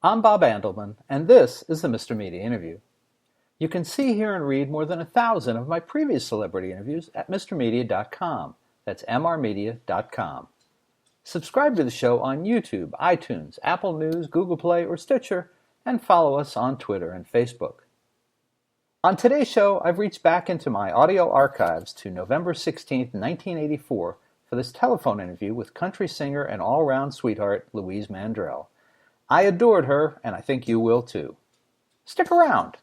I'm Bob Andelman, and this is the Mr. Media Interview. You can see, hear, and read more than 1,000 of my previous celebrity interviews at mrmedia.com. That's mrmedia.com. Subscribe to the show on YouTube, iTunes, Apple News, Google Play, or Stitcher, and follow us on Twitter and Facebook. On today's show, I've reached back into my audio archives to November 16, 1984, for this telephone interview with country singer and all-round sweetheart Louise Mandrell. I adored her, and I think you will too. Stick around.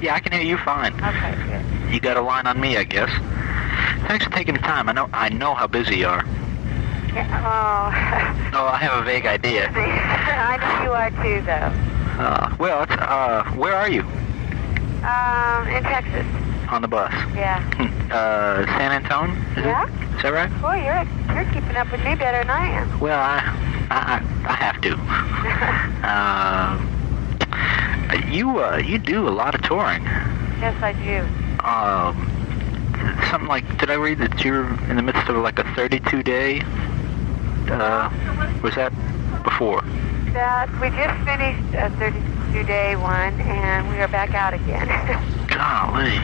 Yeah, I can hear you fine. Okay, good. You got a line on me, I guess. Thanks for taking the time. I know how busy you are. Yeah, Oh, I have a vague idea. I know you are too, though. Where are you? In Texas. On the bus. Yeah. San Antonio? Yeah? Is that right? Boy, you're keeping up with me better than I am. Well, I have to. You do a lot of touring. Yes, I do. Something like, did I read that you're in the midst of like a 32-day? Was that before? That we just finished a 32-day one, and we are back out again. Golly.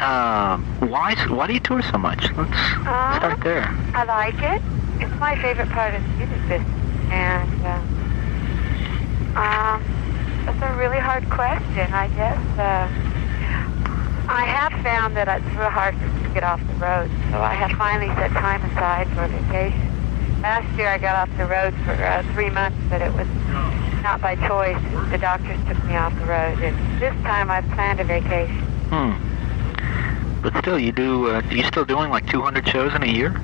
Why do you tour so much? Let's start there. I like it. It's my favorite part of the music business, and that's a really hard question, I guess. I have found that it's real hard to get off the road, so I have finally set time aside for a vacation. Last year I got off the road for 3 months, but it was not by choice. The doctors took me off the road, and this time I've planned a vacation. But still, you still doing like 200 shows in a year?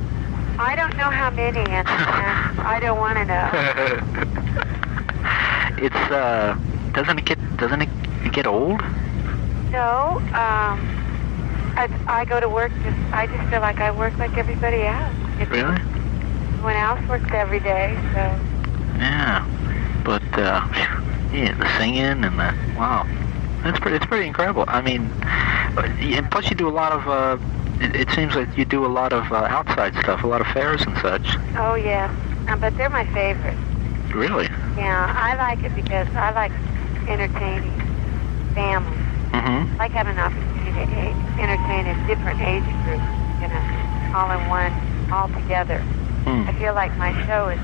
I don't know how many, and I don't want to know. It's doesn't it get old? No, I go to work I just feel like I work like everybody else. Really? Everyone else works every day, so. Yeah, but yeah, the singing and the wow, it's pretty incredible. I mean, and plus you do a lot of. It seems like you do a lot of outside stuff, a lot of fairs and such. Oh yeah, but they're my favorite. Really? Yeah, I like it because I like entertaining families. Mm-hmm. I like having an opportunity to entertain a different age group, all in one, all together. I feel like my show is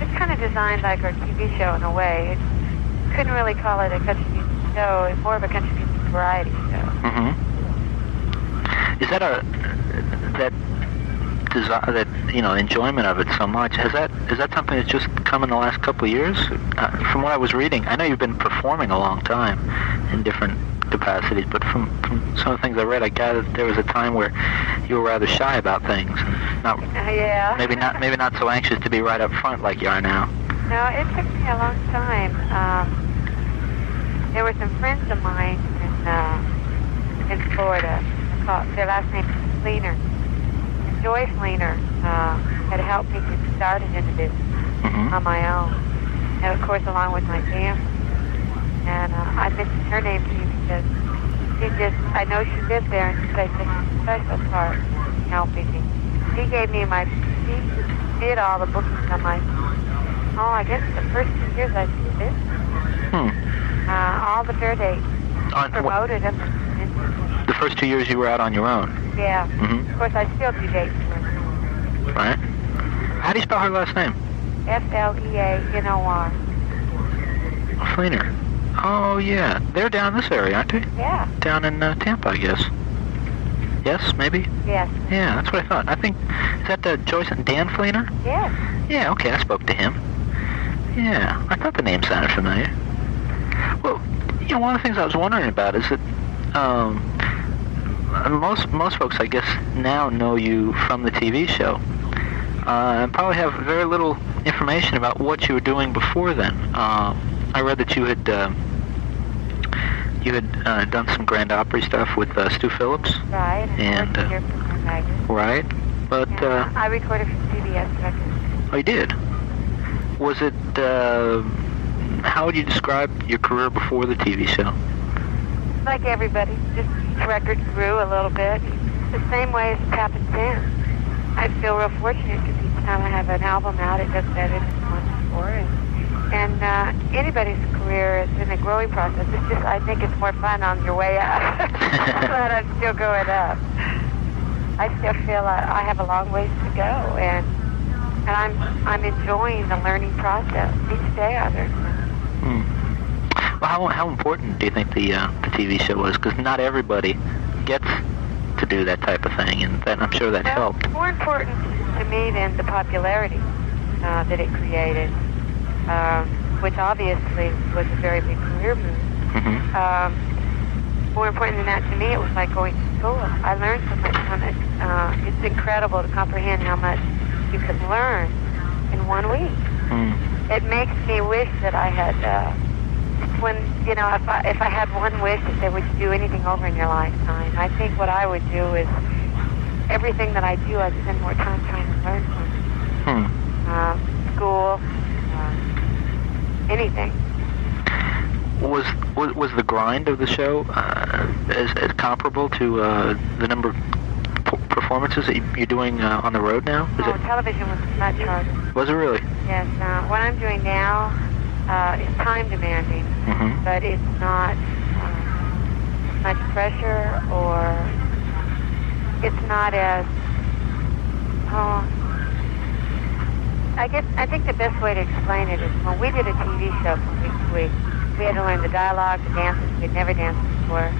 it's kind of designed like our TV show in a way. Couldn't really call it a country music show. It's more of a country music variety show. Mm-hmm. Is that enjoyment of it so much? Is that something that's just come in the last couple of years? From what I was reading, I know you've been performing a long time in different capacities, but from some of the things I read, I gathered there was a time where you were rather shy about things, and yeah. maybe not so anxious to be right up front like you are now. No, it took me a long time. There were some friends of mine in Florida. Their last name is Fleener. And Joy Fleener had helped me get started into this on my own, and of course along with my family. And I mentioned her name to you because I know she lived there and she played such a special part in helping me. She did all the bookings on my, I guess the first 2 years I did this. All the fair dates. Promoted them. The first 2 years you were out on your own? Yeah. Mm-hmm. Of course, I still do dates for her. Right. How do you spell her last name? F-L-E-A-N-O-R. Fleener. Oh, yeah. They're down in this area, aren't they? Yeah. Down in Tampa, I guess. Yes, maybe? Yes. Yeah, that's what I thought. I think, is that Joyce and Dan Fleener? Yes. Yeah, okay, I spoke to him. Yeah, I thought the name sounded familiar. Well, one of the things I was wondering about is that most folks, I guess, now know you from the TV show, and probably have very little information about what you were doing before then. I read that you had done some Grand Opry stuff with Stu Philips. Right. And right, but I recorded for CBS Records. Oh, you did? Was it? How would you describe your career before the TV show? Like everybody, just each record grew a little bit, the same way as it happened then. I feel real fortunate because each time I have an album out, it does better than the one before. And anybody's career is in a growing process. It's just, I think it's more fun on your way up. But I'm still going up. I still feel I have a long ways to go, and I'm enjoying the learning process. Each day I learn something. Well, how important do you think the TV show was? Because not everybody gets to do that type of thing, and I'm sure that helped. More important to me than the popularity that it created, which obviously was a very big career move. More important than that to me, it was like going to school. I learned so much from it. It's incredible to comprehend how much you can learn in 1 week. It makes me wish that I had, if I had one wish to say, would you do anything over in your lifetime? I think what I would do is everything that I do, I'd spend more time trying to learn from. School, anything. Was the grind of the show as comparable to the number of performances that you're doing on the road now? Television was much harder. Was it really? Yes. What I'm doing now is time demanding, but it's not much pressure, or it's not as. I think the best way to explain it is when we did a TV show from week to week, we had to learn the dialogue, the dances. We'd never danced before.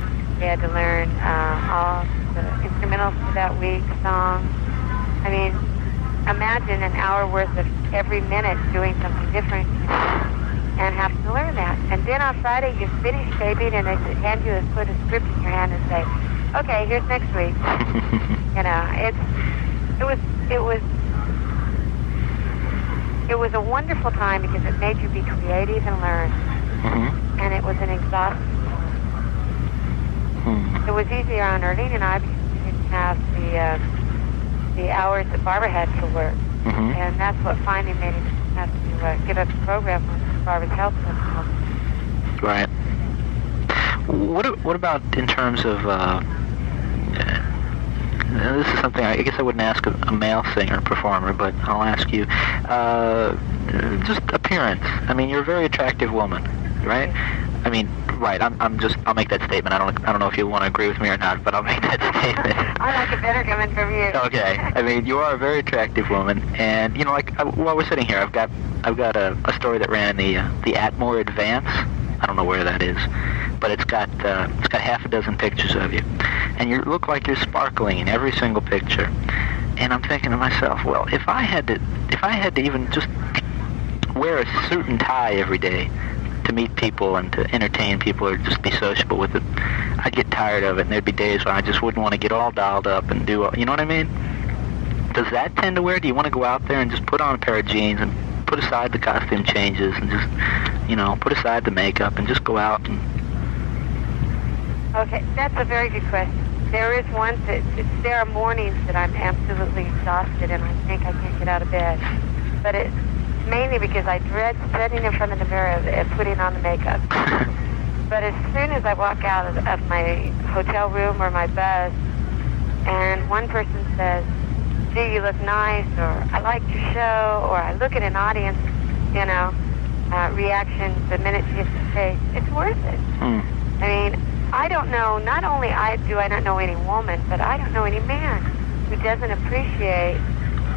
We had to learn all the instrumentals for that week, songs. I mean, imagine an hour worth of every minute doing something different, and have to learn that. And then on Friday, you finish taping, and they hand you put a script in your hand and say, "Okay, here's next week." It was a wonderful time because it made you be creative and learn. And it was an exhausting. It was easier on Irlene and I because we didn't have the hours that Barbara had to work. And that's what finally made it have to give up the program when Barbara's health was helped. Right. What about in terms of this is something I guess I wouldn't ask a male singer performer, but I'll ask you. Just appearance. I mean, you're a very attractive woman, right? I mean, right. I'll make that statement. I don't know if you want to agree with me or not, but I'll make that statement. I like it better coming from you. Okay. I mean, you are a very attractive woman, and while we're sitting here, I've got a story that ran in the Atmore Advance. I don't know where that is, but it's got half a dozen pictures of you, and you look like you're sparkling in every single picture. And I'm thinking to myself, well, if I had to even just wear a suit and tie every day to meet people and to entertain people or just be sociable with it, I'd get tired of it, and there'd be days when I just wouldn't want to get all dialed up and do all, you know what I mean? Does that tend to wear? Do you want to go out there and just put on a pair of jeans and put aside the costume changes and just, put aside the makeup and just go out and... Okay, that's a very good question. There is one there are mornings that I'm absolutely exhausted and I think I can't get out of bed. But it's mainly because I dread sitting in front of the mirror and putting on the makeup. But as soon as I walk out of my hotel room or my bus and one person says, "Gee, you look nice," or "I liked your show," or I look at an audience, reaction the minute she hits the stage, it's worth it. I mean, I don't know, not only do I not know any woman, but I don't know any man who doesn't appreciate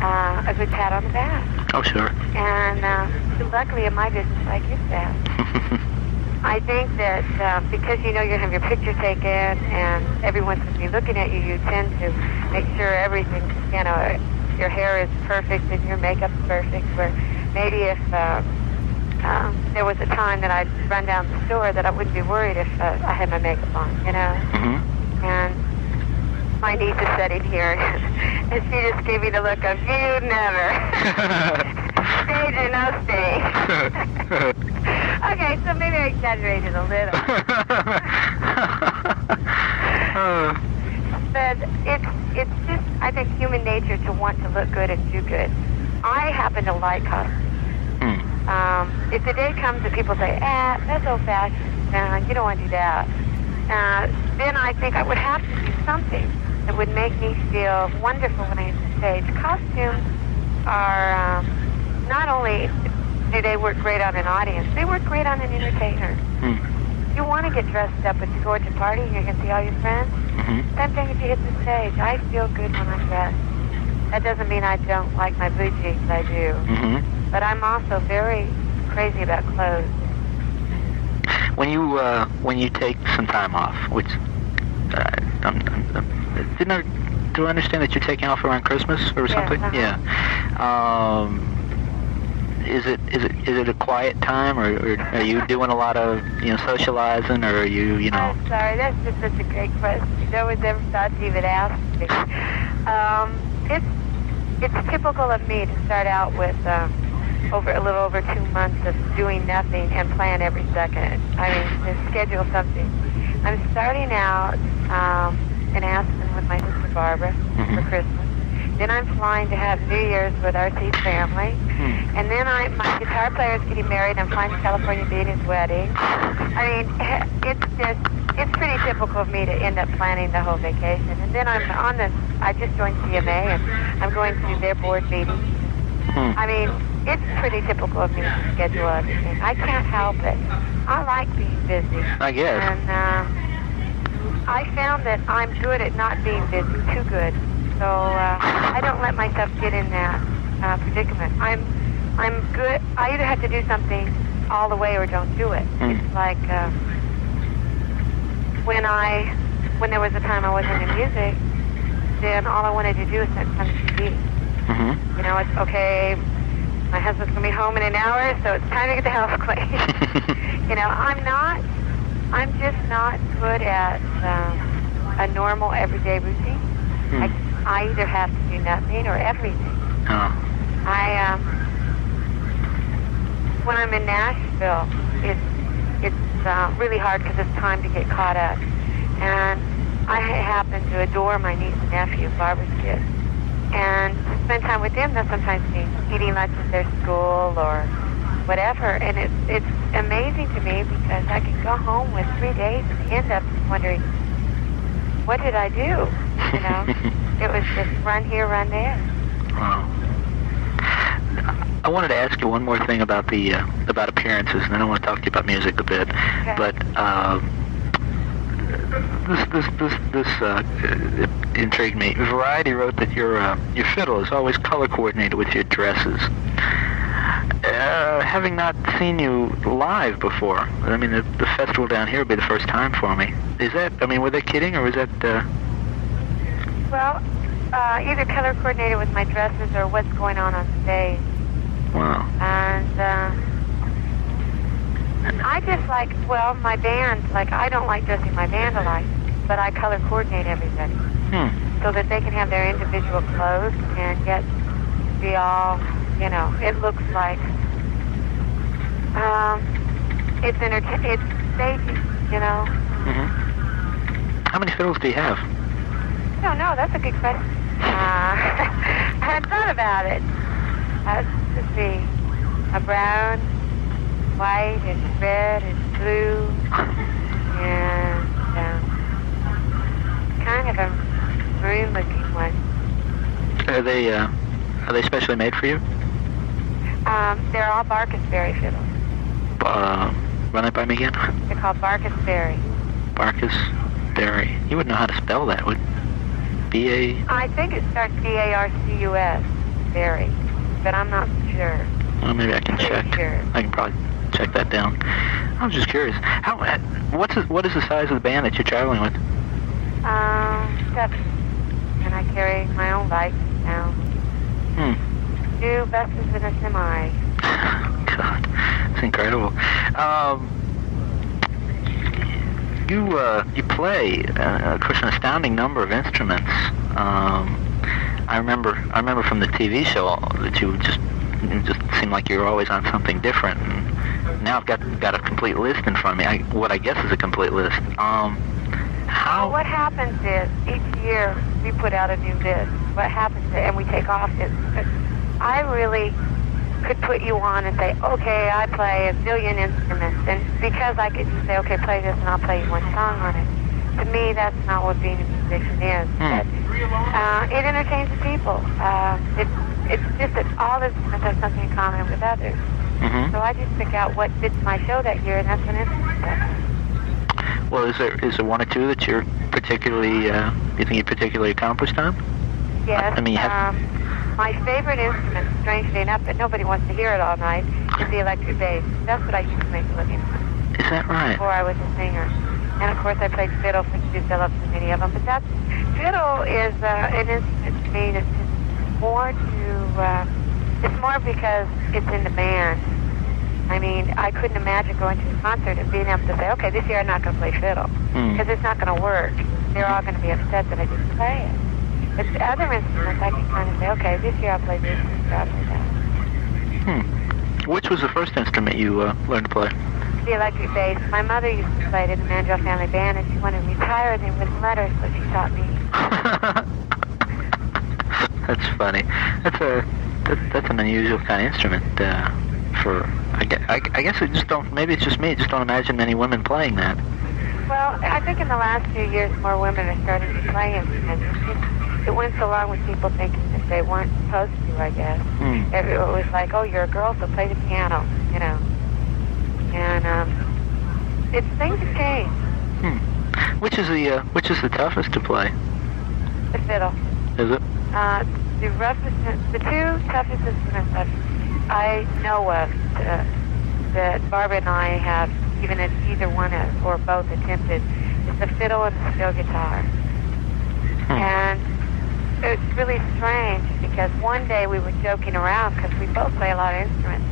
a good pat on the back. Oh, sure. And luckily in my business, I get that. I think that because you're going to have your picture taken and everyone's going to be looking at you, you tend to make sure everything, your hair is perfect and your makeup's perfect. Where maybe if there was a time that I'd run down the store that I wouldn't be worried if I had my makeup on, And my niece is sitting here, and she just gave me the look of, "You never." Stage or no stage. Okay, so maybe I exaggerated a little. But it's just, I think, human nature to want to look good and do good. I happen to like costumes. If the day comes that people say, that's old-fashioned, you don't want to do that, then I think I would have to do something that would make me feel wonderful when I hit the stage. Costumes are not only do they work great on an audience, they work great on an entertainer. You want to get dressed up at the gorgeous party and you can see all your friends. Same thing if you hit the stage. I feel good when I'm dressed. That doesn't mean I don't like my blue jeans. I do. But I'm also very crazy about clothes. When you take some time off, which do I understand that you're taking off around Christmas or something? Yeah. Is it a quiet time, or are you doing a lot of socializing, or are you I'm sorry, that's just such a great question. No one's ever thought to even ask me. It's typical of me to start out with a little over 2 months of doing nothing and plan every second. I mean, to schedule something. I'm starting out in Aspen with my sister Barbara for Christmas. Then I'm flying to have New Year's with our Seed family. And then my guitar player is getting married. I'm flying to California to be at his wedding. I mean, it's pretty typical of me to end up planning the whole vacation. And then I just joined CMA, and I'm going to their board meeting. I mean, it's pretty typical of me to schedule everything. I can't help it. I like being busy. I guess. And I found that I'm good at not being busy, too good. So I don't let myself get in that predicament. I'm good. I either have to do something all the way or don't do it. It's like when there was a time I wasn't in music, then all I wanted to do was sit on TV. It's okay. My husband's gonna be home in an hour, so it's time to get the house clean. I'm just not good at a normal everyday routine. I either have to do nothing or everything. When I'm in Nashville, it's really hard because it's time to get caught up. And I happen to adore my niece and nephew, Barbara's kids. And to spend time with them, that sometimes means eating lunch at their school or whatever. And it's amazing to me because I can go home with 3 days and end up wondering, what did I do? It was just run here, run there. Wow. I wanted to ask you one more thing about about appearances, and then I want to talk to you about music a bit. Okay. But this intrigued me. Variety wrote that your fiddle is always color coordinated with your dresses. Having not seen you live before, I mean, the festival down here would be the first time for me. Were they kidding, or was that... Well, either color coordinated with my dresses or what's going on stage. Wow. And I just my band, I don't like dressing my band alike, but I color coordinate everybody. So that they can have their individual clothes and yet be all, it looks like, it's stagey, How many fiddles do you have? I don't know. That's a good question. I hadn't thought about it. Let's see. A brown, white, and red, and blue, and kind of a maroon-looking one. Are they specially made for you? They're all Barkasberry fiddles. Run it by me again. They're called Barkasberry. Barkasberry. You wouldn't know how to spell that, would you? B-A... I think it starts B-A-R-C-U-S, berry, but I'm not sure. Well, maybe I can check. Sure. I can probably check that down. I was just curious. What is the size of the band that you're traveling with? 7. And I carry my own bike now. 2 buses and a semi. God, it's incredible. You play, of course, an astounding number of instruments. I remember from the TV show that you just seemed like you were always on something different. And now I've got a complete list in front of me. What I guess is a complete list. What happens is each year we put out a new list. What happens is, and we take off it. I really could put you on and say, okay, I play a zillion instruments, and because I could just say, okay, play this, and I'll play you one song on it. To me, that's not what being a musician is. But It entertains the people. It's just that all instruments have something in common with others. Mm-hmm. So I just pick out what fits my show that year, and that's an instrument. Well, is there one or two that you're particularly, you think you're particularly accomplished on? Yes. I mean, my favorite instrument, strangely enough, but nobody wants to hear it all night, is the electric bass. That's what I used to make a living on. Is that right? Before I was a singer. And of course I played fiddle for Stu Philips and many of them. But fiddle is an instrument to me that's it's more because it's in the band. I mean, I couldn't imagine going to a concert and being able to say, okay, this year I'm not going to play fiddle. Because it's not going to work. They're all going to be upset that I didn't play it. But the other instruments, I can kind of say, okay, this year I'll play this, this year I'll play that. Which was the first instrument you learned to play? The electric bass. My mother used to play it in the Mandrell Family Band, and she wanted to retire, and they wouldn't let her, so she taught me. That's funny. That's an unusual kind of instrument for. I guess it just don't. Maybe it's just me. Just don't imagine many women playing that. Well, I think in the last few years, more women are starting to play instruments. It went so long with people thinking that they weren't supposed to, I guess. It was like, oh, you're a girl, so play the piano, you know. And things have changed. Which is the toughest to play? The fiddle. Is it? The roughest, the two toughest instruments that I know of that Barbara and I have, even if either one or both attempted, is the fiddle and the steel guitar. And it's really strange because one day we were joking around because we both play a lot of instruments.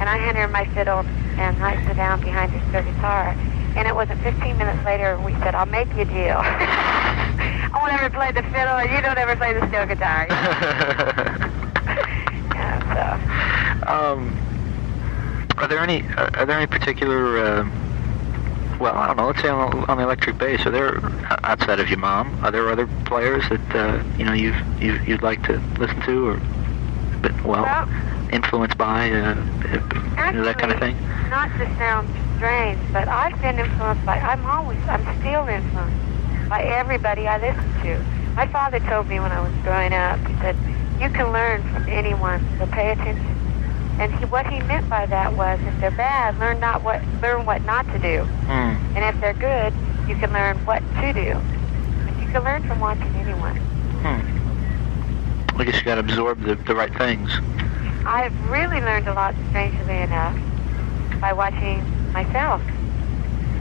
And I hand her my fiddle and I sit down behind the steel guitar. And it wasn't 15 minutes later we said, I'll make you a deal. I won't ever play the fiddle and you don't ever play the steel guitar. Are there any particular well, I don't know, let's say on the electric bass, are there, outside of your mom, are there other players that you'd like to listen to or influenced by actually, that kind of thing? Not to sound strange, but I've been influenced by, I'm still influenced by everybody I listen to. My father told me when I was growing up, he said, you can learn from anyone, so pay attention. And what he meant by that was, if they're bad, learn what not to do. And if they're good, you can learn what to do. But you can learn from watching anyone. I guess you got to absorb the right things. I've really learned a lot, strangely enough, by watching myself.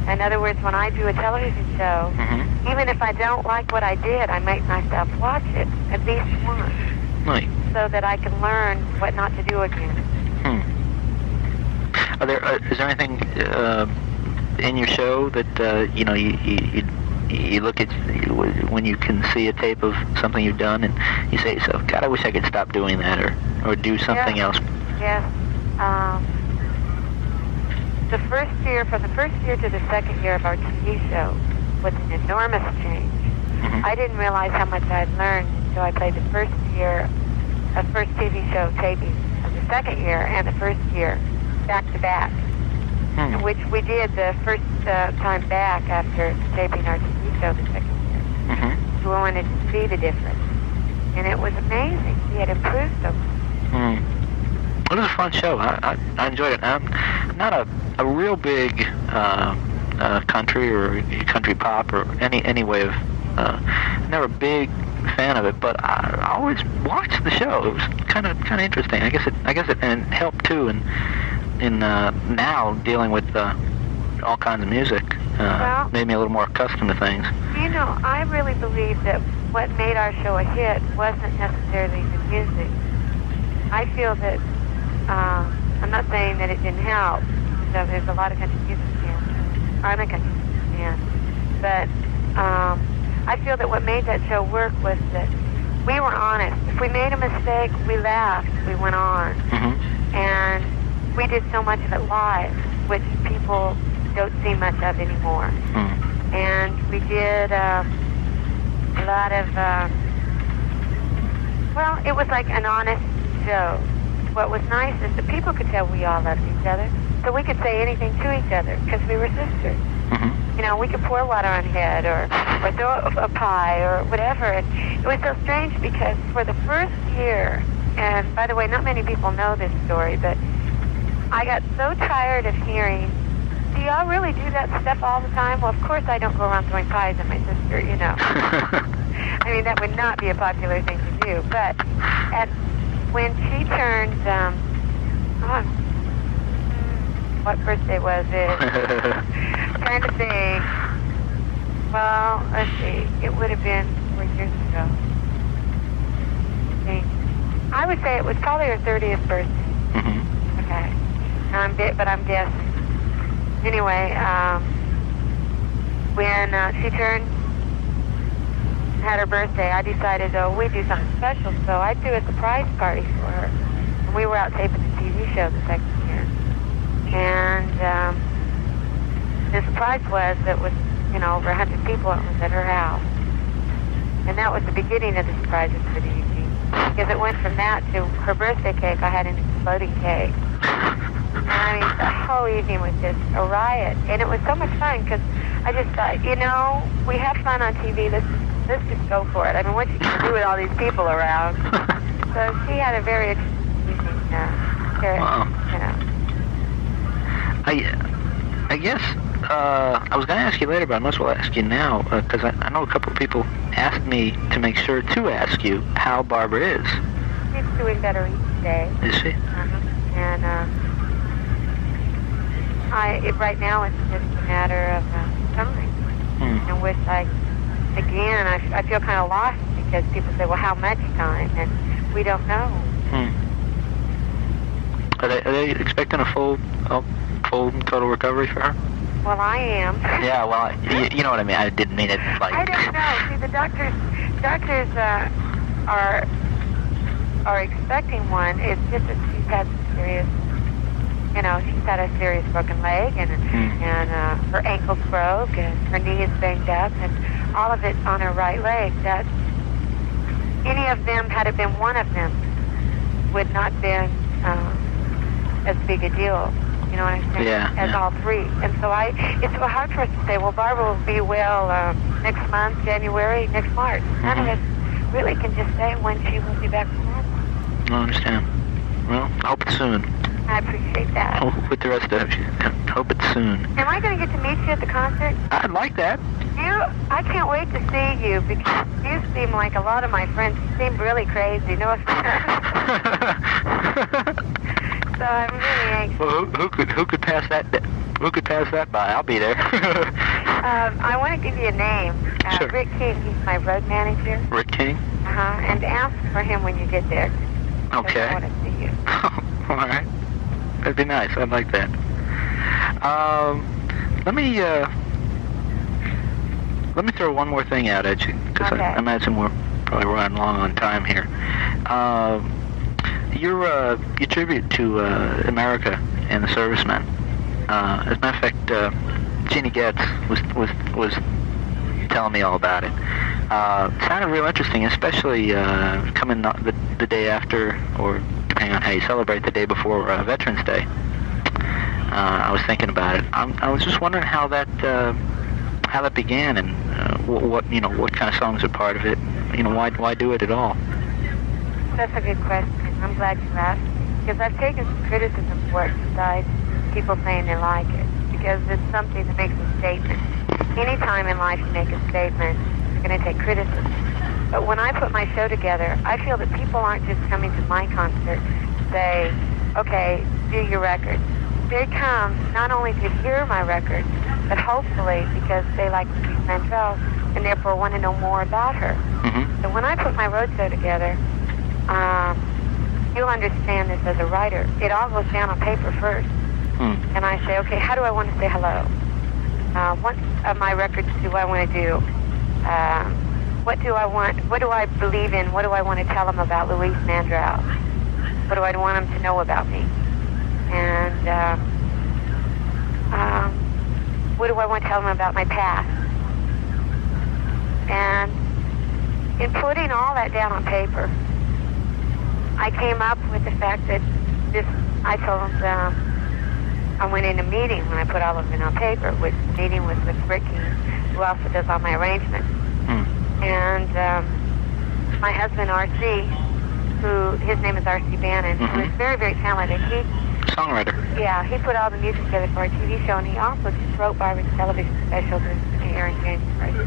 In other words, when I do a television show, even if I don't like what I did, I make myself watch it at least once. Right. So that I can learn what not to do again. Is there anything in your show that you look at when you can see a tape of something you've done and you say to yourself, God, I wish I could stop doing that or do something else? Yes. From the first year to the second year of our TV show was an enormous change. I didn't realize how much I'd learned until I played the first TV show taping of the second year and the first year back to back, which we did the first time back after taping our TV show the second year. We wanted to see the difference, and it was amazing. We had improved so much. It was a fun show. I enjoyed it. I'm not a real big country or country pop or any way of never a big fan of it, but I always watched the show. It was kind of interesting. I guess it and helped too in now dealing with all kinds of music. Made me a little more accustomed to things. You know, I really believe that what made our show a hit wasn't necessarily the music. I feel that I'm not saying that it didn't help. So there's a lot of country music fans. I'm a country music fan, but I feel that what made that show work was that we were honest. If we made a mistake, we laughed, we went on. And we did so much of it live, which people don't see much of anymore. And we did a lot of, it was like an honest show. What was nice is that people could tell we all loved each other, so we could say anything to each other, because we were sisters. You know, we could pour water on head or throw a pie or whatever. And it was so strange because for the first year, and by the way, not many people know this story, but I got so tired of hearing, do y'all really do that stuff all the time? Well, of course I don't go around throwing pies at my sister, you know. I mean, that would not be a popular thing to do. But when she turned, what birthday was it? Trying to think. Well, let's see. It would have been 4 years ago. I would say it was probably her 30th birthday. Okay. But I'm guessing. Anyway, when she had her birthday, I decided, we'd do something special. So I threw a surprise party for her. And we were out taping the TV show the second year. And the surprise was that was, over 100 people. It was at her house. And that was the beginning of the surprises for the evening. Because it went from that to her birthday cake. I had an exploding cake. And I mean, the whole evening was just a riot. And it was so much fun because I just thought, we have fun on TV. Let's just go for it. I mean, what's she going to do with all these people around? So she had a very interesting evening. Wow. I guess I was going to ask you later, but I might as well ask you now because I know a couple of people asked me to make sure to ask you how Barbara is. She's doing better each day. Is she? And right now it's just a matter of time. In which I feel kind of lost because people say, well, how much time? And we don't know. Are they expecting a full total recovery for her? Well, I am. Yeah, well, you know what I mean. I didn't mean it like... I don't know. See, the doctors are expecting one. It's just that she's had serious, she's had a serious broken leg and her ankle's broke and her knee is banged up and all of it on her right leg. That any of them, had it been one of them, would not been as big a deal. You know what I'm saying? As all three. And so it's so hard for us to say, well, Barbara will be well next month, January, next March. None of us really can just say when she will be back to normal. I understand. Well, I hope it's soon. I appreciate that. With the rest of you. Hope it's soon. Am I going to get to meet you at the concert? I'd like that. I can't wait to see you because you seem like a lot of my friends. You seem really crazy. No offense. So I'm really anxious. Well, who could pass that? Who could pass that by? I'll be there. I want to give you a name. Sure. Rick King. He's my road manager. Rick King. And ask for him when you get there. Okay. I want to see you. All right. That'd be nice. I'd like that. Let me throw one more thing out at you because I imagine we're probably running long on time here. Your tribute to America and the servicemen. As a matter of fact, Jeannie Getz was telling me all about it. It sounded real interesting, especially coming the day after, or depending on how you celebrate, the day before Veterans Day. I was thinking about it. I was just wondering how that began and what kind of songs are part of it. Why do it at all? That's a good question. I'm glad you asked, because I've taken some criticism for it besides people saying they like it, because it's something that makes a statement. Any time in life you make a statement, you're going to take criticism. But when I put my show together, I feel that people aren't just coming to my concert to say, okay, do your record. They come not only to hear my record, but hopefully because they like Louise Mandrell and therefore want to know more about her. So when I put my road show together, you'll understand this as a writer. It all goes down on paper first. And I say, okay, how do I want to say hello? What of my records do I want to do? What do I want? What do I believe in? What do I want to tell them about Louise Mandrell? What do I want them to know about me? And what do I want to tell them about my past? And in putting all that down on paper, I came up with the fact that I told them, I went in a meeting when I put all of it on paper, which the meeting was with Ricky, who also does all my arrangements. And my husband, R.C., who, his name is R.C. Bannon, who is very, very talented. He songwriter. Yeah, he put all the music together for our TV show, and he also just wrote Barbara's television special that's going to air in January.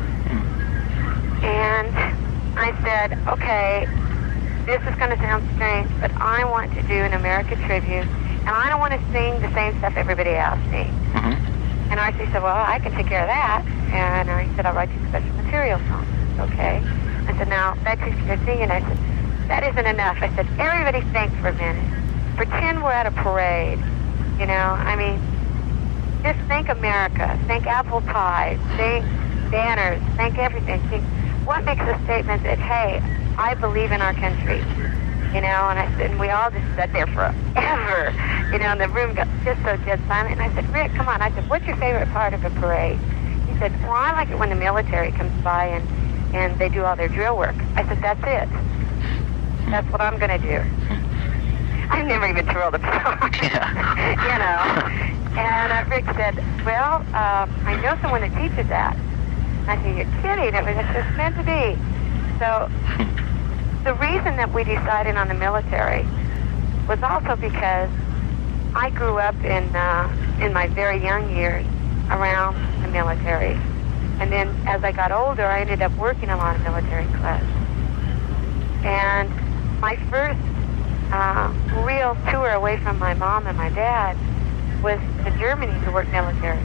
And I said, okay, this is going to sound strange, but I want to do an America tribute, and I don't want to sing the same stuff everybody else sings. And R.C. said, well, I can take care of that. And he said, I'll write you special material songs. Okay. I said, now, Becky's going to sing, and I said, that isn't enough. I said, everybody think for a minute. Pretend we're at a parade, you know? I mean, just think America. Think apple pie. Think banners. Think everything. Think what makes a statement that, hey, I believe in our country, you know? And I said, and we all just sat there forever, you know, and the room got just so dead silent. And I said, Rick, come on. I said, what's your favorite part of a parade? He said, well, I like it when the military comes by and they do all their drill work. I said, that's it. That's what I'm going to do. I've never even twirled a song, you know. And Rick said, well, I know someone that teaches that. I said, you're kidding. It was just meant to be. So the reason that we decided on the military was also because I grew up in my very young years around the military. And then as I got older, I ended up working a lot of military clubs. And my first real tour away from my mom and my dad was to Germany to work military.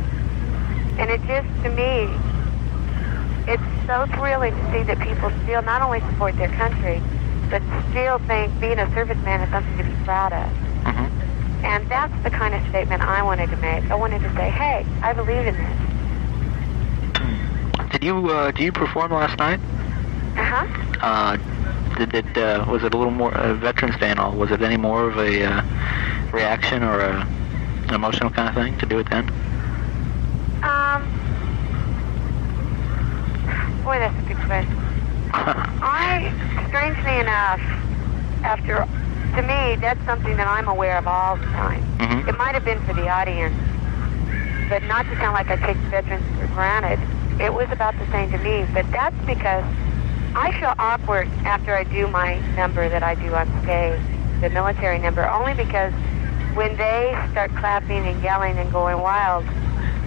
And it just, to me, it's so thrilling to see that people still not only support their country, but still think being a serviceman is something to be proud of. And that's the kind of statement I wanted to make. I wanted to say, hey, I believe in this. Did you perform last night? Was it a little more Veterans Day and all? Was it any more of a reaction or an emotional kind of thing to do it then? Boy, that's a good question. Strangely enough, to me, that's something that I'm aware of all the time. It might have been for the audience, but not to sound like I take veterans for granted. It was about the same to me, but that's because I feel awkward after I do my number that I do on stage, the military number, only because when they start clapping and yelling and going wild,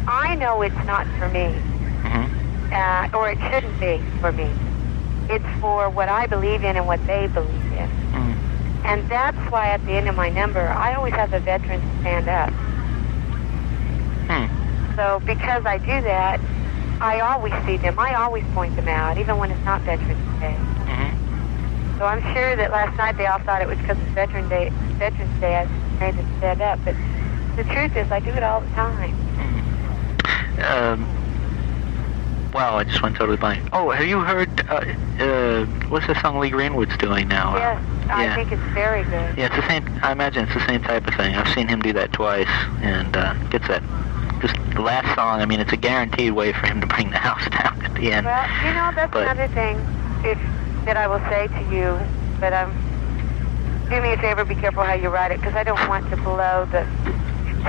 I know it's not for me, or it shouldn't be for me. It's for what I believe in and what they believe in. And that's why at the end of my number, I always have the veterans stand up. So because I do that, I always see them. I always point them out, even when it's not Veterans Day. So I'm sure that last night they all thought it was because it's Veterans Day I made them stand up. But the truth is, I do it all the time. Wow, I just went totally blank. Oh, have you heard, what's the song Lee Greenwood's doing now? Yes, I think it's very good. Yeah, it's the same, I imagine it's the same type of thing. I've seen him do that twice, and gets that. Just the last song, I mean, it's a guaranteed way for him to bring the house down at the end. Well, you know, that's another thing that I will say to you, but do me a favor, be careful how you write it, because I don't want to blow the...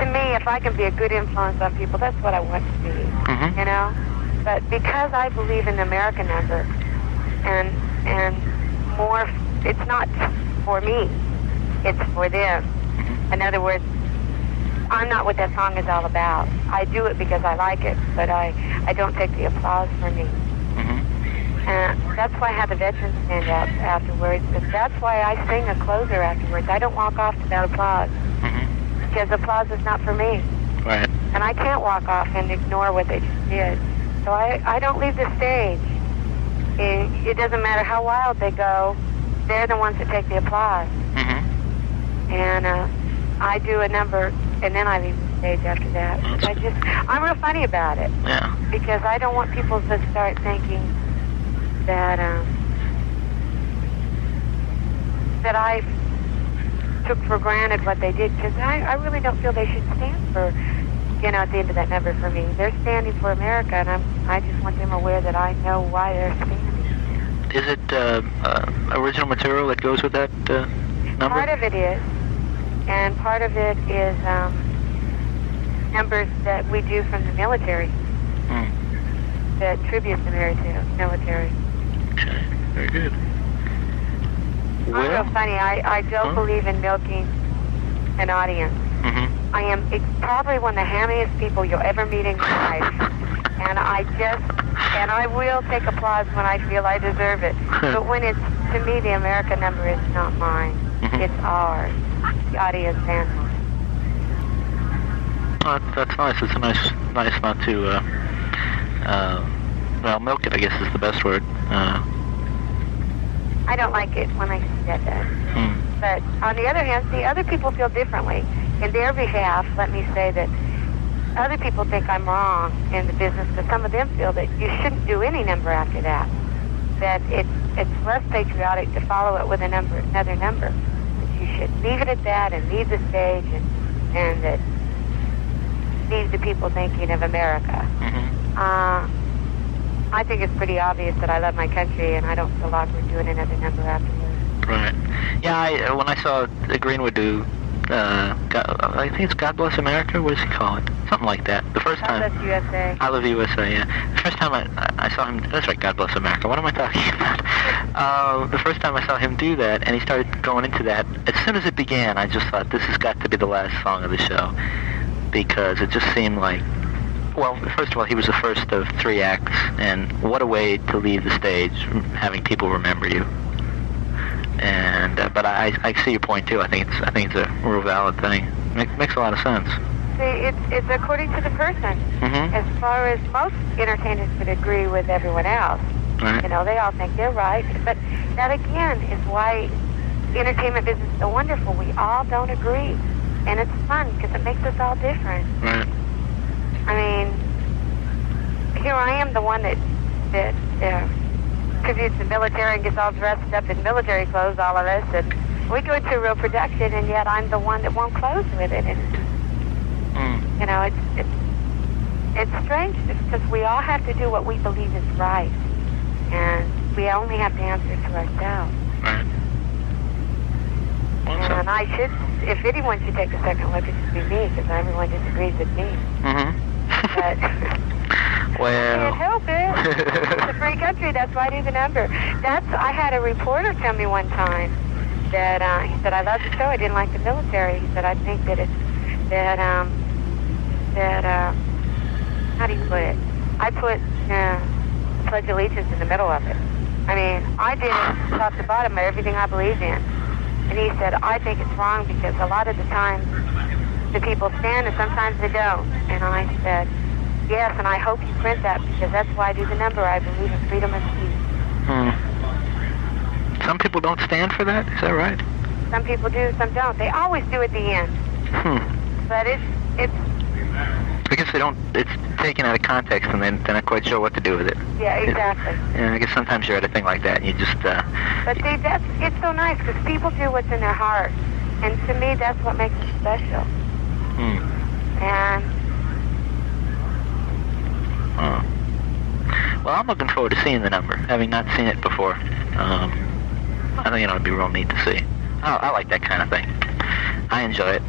To me, if I can be a good influence on people, that's what I want to be, you know? But because I believe in the American number, and more, it's not for me, it's for them. In other words, I'm not what that song is all about. I do it because I like it, but I don't take the applause for me. And that's why I have the veterans stand up afterwards, and that's why I sing a closer afterwards. I don't walk off without applause, because applause is not for me. Right. And I can't walk off and ignore what they just did. So I don't leave the stage. It doesn't matter how wild they go, they're the ones that take the applause. And I do a number, and then I leave the stage after that. I'm real funny about it. Yeah. Because I don't want people to start thinking that that I took for granted what they did, because I really don't feel they should stand for, you know, at the end of that number for me. They're standing for America, and I just want them aware that I know why they're standing. Is it original material that goes with that number? Part of it is. And part of it is numbers that we do from the military, that tribute the military. Okay, very good. I'm real funny. I don't believe in milking an audience. I am probably one of the hammiest people you'll ever meet in your life. And I will take applause when I feel I deserve it. But when it's, to me, the American number is not mine. It's ours, the audience and mine. Oh, that's nice. It's nice not to, well, milk it, I guess is the best word. I don't like it when I see that done. But on the other hand, see, other people feel differently. In their behalf, let me say that other people think I'm wrong in the business, but some of them feel that you shouldn't do any number after that. That it's less patriotic to follow it with another number. That you should leave it at that and leave the stage and that leave the people thinking of America. I think it's pretty obvious that I love my country, and I don't feel awkward doing another number afterwards. Right. Yeah, when I saw Greenwood do, I think it's God Bless America. What does he call it? Something like that. The first time. God Bless USA. I Love USA. Yeah. The first time I saw him. That's right. God Bless America. What am I talking about? The first time I saw him do that, and he started going into that. As soon as it began, I just thought this has got to be the last song of the show, because it just seemed like. Well, first of all, he was the first of 3 acts, and what a way to leave the stage, having people remember you. And but I see your point too. I think it's a real valid thing. Makes a lot of sense. See, it's according to the person. As far as most entertainers would agree with everyone else, right. You know, they all think they're right. But that again is why the entertainment business is so wonderful. We all don't agree, and it's fun because it makes us all different. Right. I mean, here I am, the one that tributes the military and gets all dressed up in military clothes, all of us, and we go into a real production, and yet I'm the one that won't close with it. And you know, it's strange because we all have to do what we believe is right, and we only have to answer to ourselves. Right. And I should, if anyone should take a second look, it should be me, because everyone disagrees with me. But well, I can't help it. It's a free country. That's why I do the number. I had a reporter tell me one time that he said, I love the show. I didn't like the military. He said, I think that how do you put it? I put Pledge Allegiance in the middle of it. I mean, I did it top to bottom of everything I believe in. And he said, I think it's wrong because a lot of the time the people stand and sometimes they don't. And I said, yes, and I hope you print that because that's why I do the number. I believe in freedom of speech. Some people don't stand for that? Is that right? Some people do, some don't. They always do at the end. But it's because they don't, it's taken out of context and they're not quite sure what to do with it. Yeah, exactly. Yeah, I guess sometimes you're at a thing like that and you just... But see, it's so nice because people do what's in their heart. And to me, that's what makes it special. And... Well, I'm looking forward to seeing the number, having not seen it before. I think it'll be real neat to see. I like that kind of thing. I enjoy it.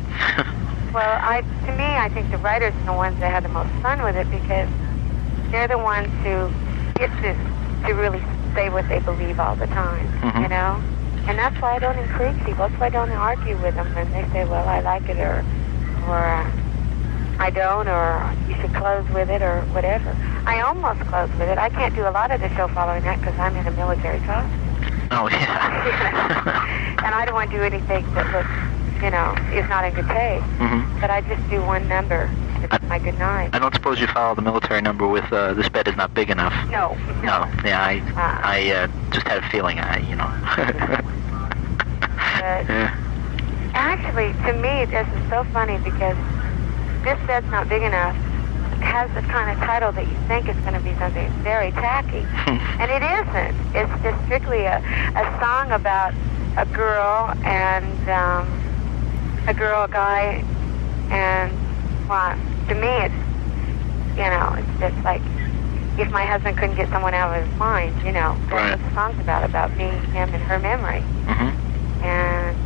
Well, to me, I think the writers are the ones that have the most fun with it because they're the ones who get to really say what they believe all the time, you know? And that's why I don't encourage people. That's why I don't argue with them when they say, well, I like it or I don't, or you should close with it or whatever. I almost close with it. I can't do a lot of the show following that because I'm in a military costume. Oh, yeah. And I don't want to do anything that looks, you know, is not in good taste. But I just do one number. It's my good night. I don't suppose you follow the military number with this bed is not big enough. No. Yeah, I just had a feeling, you know. But actually, to me, this is so funny because this bed's not big enough. Has the kind of title that you think is going to be something very tacky. And it isn't. It's just strictly a song about a girl and a guy, and well, to me it's, you know, it's just like if my husband couldn't get someone out of his mind, you know, that's what the song's about me, him, and her memory. And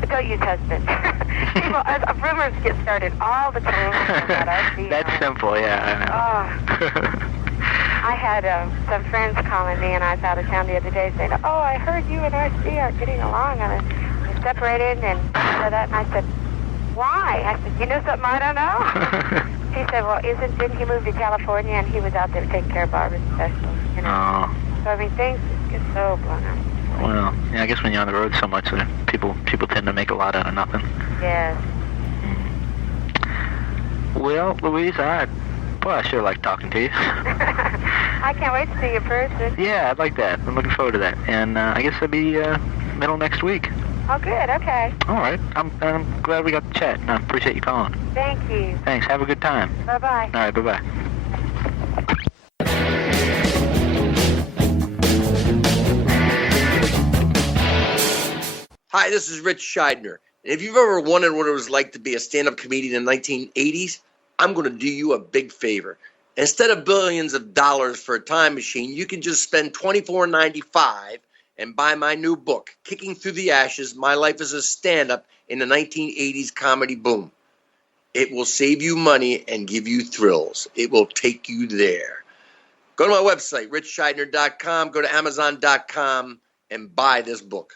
but Stu's husband. People, rumors get started all the time about RC. That's simple, yeah, I know. I had some friends calling me, and I was out of town the other day saying, "Oh, I heard you and RC are getting along, and we're separated," and that. And I said, "Why?" I said, "You know something I don't know." She said, "Well, didn't he move to California, and he was out there taking care of Barbara's special, you know?" So I mean, things just get so blown up. Well, yeah, I guess when you're on the road so much, people tend to make a lot out of nothing. Yes. Well, Louise, I sure like talking to you. I can't wait to see you in person. Yeah, I'd like that. I'm looking forward to that. And I guess it'll be middle next week. Oh, good. Okay. All right. I'm glad we got to chat. I appreciate you calling. Thank you. Thanks. Have a good time. Bye-bye. All right. Bye-bye. Hi, this is Rich Scheidner. And if you've ever wondered what it was like to be a stand-up comedian in the 1980s, I'm going to do you a big favor. Instead of billions of dollars for a time machine, you can just spend $24.95 and buy my new book, Kicking Through the Ashes, My Life as a Stand-Up in the 1980s Comedy Boom. It will save you money and give you thrills. It will take you there. Go to my website, richscheidner.com, go to amazon.com, and buy this book.